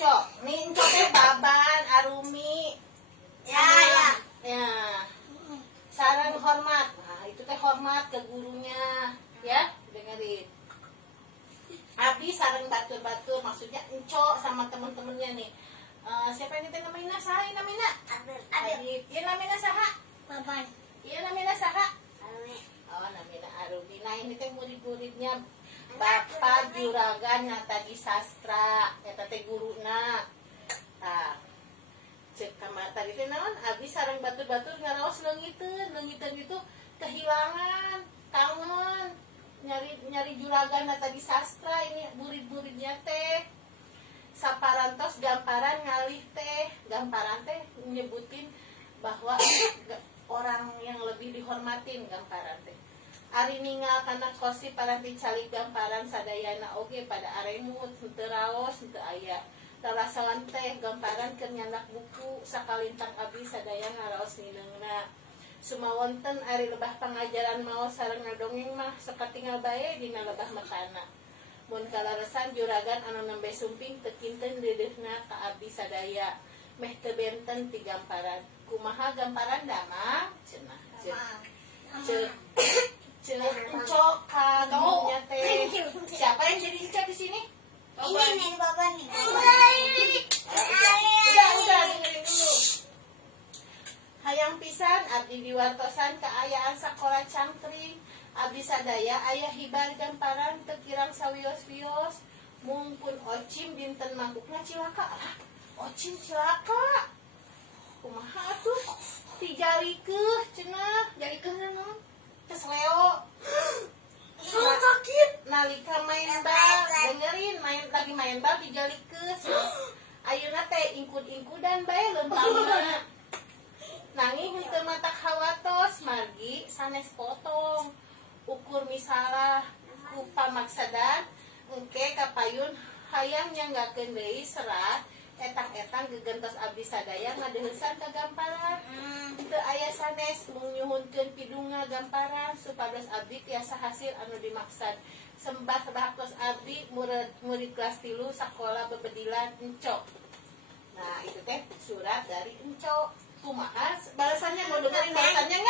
Encok. Nih Encok teh Baban, Arumi. Ya. Sarang hormat. Nah, itu teh hormat ke gurunya. Ya, dengerin. Abi sarang batur-batur, maksudnya Encok sama temen-temennya nih. Siapa ini teh namanya? Saha ini namanya? Adit. Ieu namanya saha? Baban. Ieu namanya saha? Arumi. Oh, namanya Arumi. Nah, ini teh murid-muridnya Bapak Juragan Natadi Sastra, eta teh guruna. Tah. Cek kamar tadi teh naon? Abi sareng batur-batur ngaraos leungiteun itu kehilangan, kangen. Nyari Juragan Natadi Sastra ini murid-muridnya teh. Saparantos gamparan ngalih teh. Gamparan teh nyebutin bahwa orang yang lebih dihormatin gamparan teh. Ari ningal kana kosi paranti calik gamparan sadayana oge pada aremut henteu raos henteu aya. Lalasawan teh gamparan keur nyandak buku sakalintang abdi sadaya ngaraos nineungna. Sumawonten ari lebah pangajaran maos sareng ngadongeng mah sakatinggal bae dina lebah makana. Mun kalaresan juragan anu nembe sumping teu kinten deudeuhna ka abdi sadaya. Meh teu benten ti gamparan. Kumaha gamparan damang cenah. Encok ka gurunya teh. Siapa yang jadi Encok di sini? Ini nih Baban nih. Udah dengerin dulu. Hayang pisan abdi diwartosan kaayaan sakola cangkring. Abdi sadaya aya hibar gamparan teu kirang sawios-wios. Mungpun ocim dinten mangkukna cilaka. Ocim cilaka. Kumaha atuh? Tijalikeun cenah. Jalikeun naon? Kesleo. Sakit. Nalika main bal, dengerin lagi main bal dijalikeun. Ayeuna teh ingkud-ingkudan bae leumpangna. Nanging henteu matak hawatos margi sanes potong. Ukur misalah ku pamaksadan engke kapayun hayang nyanggakeun deui serat etang-etang gegentos abdi sadaya ngadeuheusan ka gamparan. Teu aya sanes mung nyuhunkeun pidunga gamparan supados abdi tiasa hasil anu dimaksad. Sembah baktos abdi murid kelas 3 sakola bebedilan Encok. Nah, itu teh surat dari Encok. Kumaha balasannya, mau dengerin balasannya enggak?